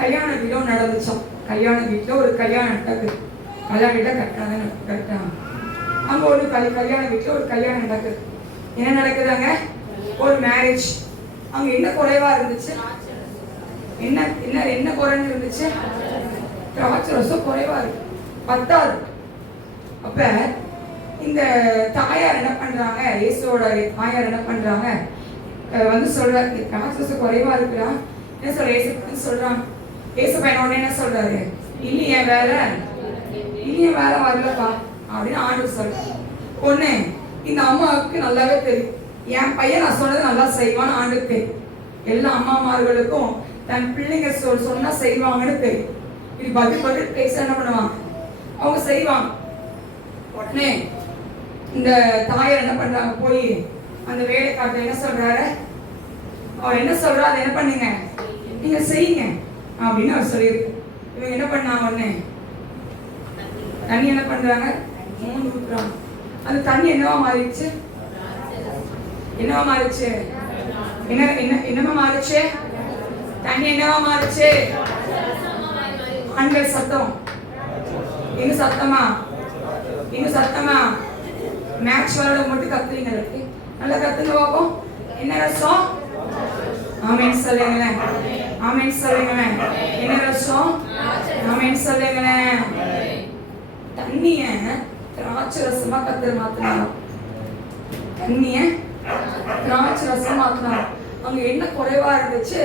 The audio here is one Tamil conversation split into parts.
கல்யாண வீடும் நடந்துச்சோம். கல்யாண வீட்டில் ஒரு கல்யாணம் நடக்குது. கல்யாண வீட்டில் கரெக்டாக அங்கே ஒரு கல்யாண வீட்டில் ஒரு கல்யாணம் நடக்குது. என்ன நடக்குதாங்க? ஒரு மேரேஜ். அங்கே என்ன குறைவா இருந்துச்சு? என்ன என்ன என்ன குறைஞ்சு இருந்துச்சு? திராட்சை ரசம் குறைவா இருக்கு, பத்தாது. அப்ப இந்த தாயார் என்ன பண்றாங்க? இயேசுவோட தாயார் என்ன பண்றாங்க? வந்து சொல்றாரு, திராட்சை ரசம் குறைவா இருக்குடா. என்ன சொல்ற? இயேசு சொல்றாங்க. இயேசு பையனோட என்ன சொல்றாரு? இல்லையே வேலை வரலப்பா அப்படின்னு ஆண்டு சொல்ற. பொண்ணு, இந்த அம்மாவுக்கு நல்லாவே தெரியும், என் பையன் நான் சொன்னது நல்லா செய்வான்னு ஆண்டு தெரியும். எல்லா அம்மாமார்களுக்கும் தன் பிள்ளைங்க சொன்னா செய்வாங்கன்னு தெரியும். இது பதில் பேச என்ன பண்ணுவாங்க? அவங்க செய்வாங்க. உடனே இந்த தாயார் என்ன பண்றாங்க? போய் அந்த வேலைக்காரர் என்ன சொல்றாரு? அவர் என்ன சொல்றா? அதை என்ன பண்ணுங்க, நீங்க செய்யுங்க அப்படின்னு அவர் சொல்லியிருக்கு. இவங்க என்ன பண்ணாங்க? உடனே தண்ணி என்ன பண்றாங்க? மூணு ஊத்துறாங்க. அந்த தண்ணி என்னவா மாறிடுச்சு? என்னவா மாறிச்சு? என்னவா மாறிச்சு? தண்ணி என்னவா மாறிச்சு? ஆண்கள் சத்தம். எங்க சத்தமா? மேட்ச் வர மட்டும் கத்துறீங்க. நல்லா கத்துங்க பாப்போம். என்ன ரசம்? ஆமென் சொல்லுங்களேன். ஆமென் சொல்லுங்களேன். என்ன ரசம்? ஆமென் சொல்லுங்களேன். தண்ணிய திராட்சை ரசமா கத்துற மாத்தினாங்க. தண்ணிய திராட்சை ரசம் மாத்தினாங்க. அங்க என்ன குறைவா இருந்துச்சு?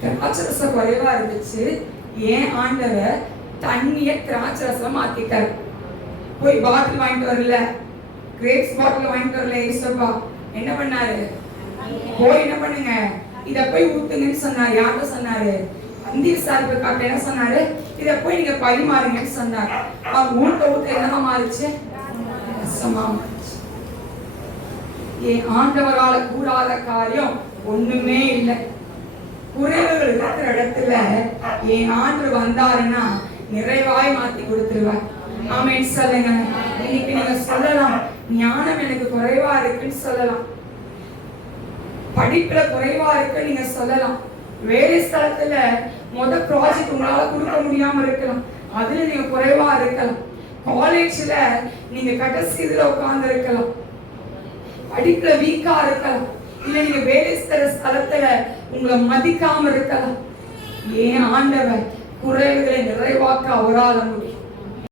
திராட்சை ரசம் குறைவா இருந்துச்சு. ஏன் ஆண்டவர் தண்ணிய திராட்சை ரசம் மாத்திட்டாரு. போய் பாட்டில் வாங்கிட்டு வரல, கிரேப்ஸ் பாட்டில் வாங்கிட்டு வரல. ஏசப்பா என்ன பண்ணாரு? போய் என்ன பண்ணுங்க, இத போய் ஊத்துங்கன்னு சொன்னாரு. யார்கிட்ட சொன்னாரு? அந்தி விசாரிப்பு காட்ட என்ன சொன்னாரு? இத போய் நீங்க பரிமாறுங்கன்னு சொன்னாரு. அவங்க ஊட்ட என்னமா மாறிச்சு? ரசமா மாறிச்சு. ஆண்டவரால கூடாத காரியம் ஒண்ணுமே இல்லை. குறைவுகள் இருக்கிற இடத்துல என் ஆண்டு வந்தாருன்னா நிறைவாய் மாத்தி கொடுத்துருவார். ஆமென் சொல்லுங்க. இன்னைக்கு நீங்க சொல்லலாம், ஞானம் எனக்கு குறைவா இருக்குன்னு சொல்லலாம், படிப்புல குறைவா இருக்கு நீங்க சொல்லலாம், வேலை ஸ்தலத்துல ப்ராஜெக்ட் உங்களால கொடுக்க முடியாம இருக்கலாம், அதுல நீங்க குறைவா இருக்கலாம், காலேஜ்ல நீங்க கடைசி இதுல உட்கார்ந்து இருக்கலாம், படிப்புல வீக்கா இருக்கலாம், இல்ல நீங்க வேலை ஸ்தலத்துல உங்களை மதிக்காம இருக்கலாம். ஏன் ஆண்டவர் குறைவுகளை நிறைவாக்க அவரால் முடியும்.